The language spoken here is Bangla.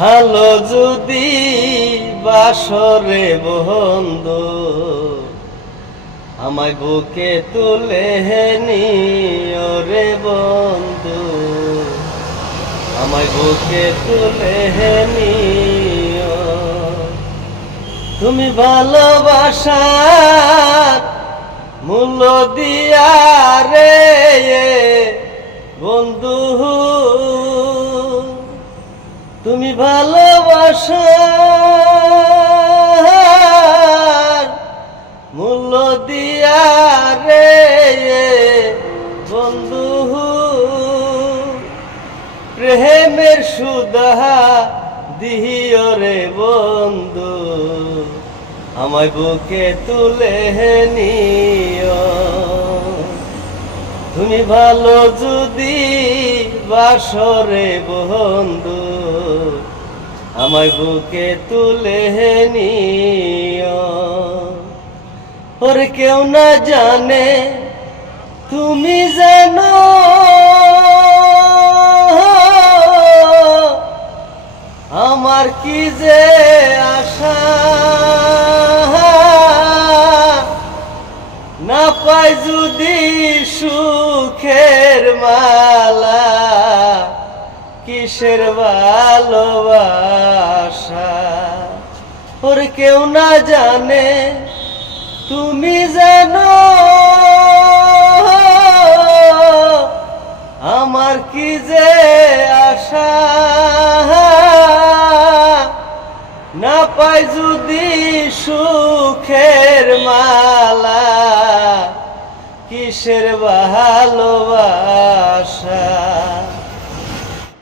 ভালো যদি বাসরে বন্ধু আমায় বুকে তুলে নিও রে বন্ধু, আমায় বুকে তুলে নিও। তুমি ভালোবাসার মূল্য দিয়া রে বন্ধু, তুমি ভালোবাসার মূল্য দিয়া রে বন্ধু, প্রেমের সুধা দিও রে বন্ধু, আমায় বুকে তুলে নিও। তুমি ভালো যদি বাসরে বন্ধু আমায় বুকে তুলে নিও। ওর কেউ না জানে তুমি জানো, আমার কি যে আশা, না পাই যদি সুখের মালা, কিসের ভালোবাসা। ওর কেউ না জানে তুমি জানো, আমার কি যে আশা, না পাই যদি সুখের মালা, কিসের ভালোবাসা।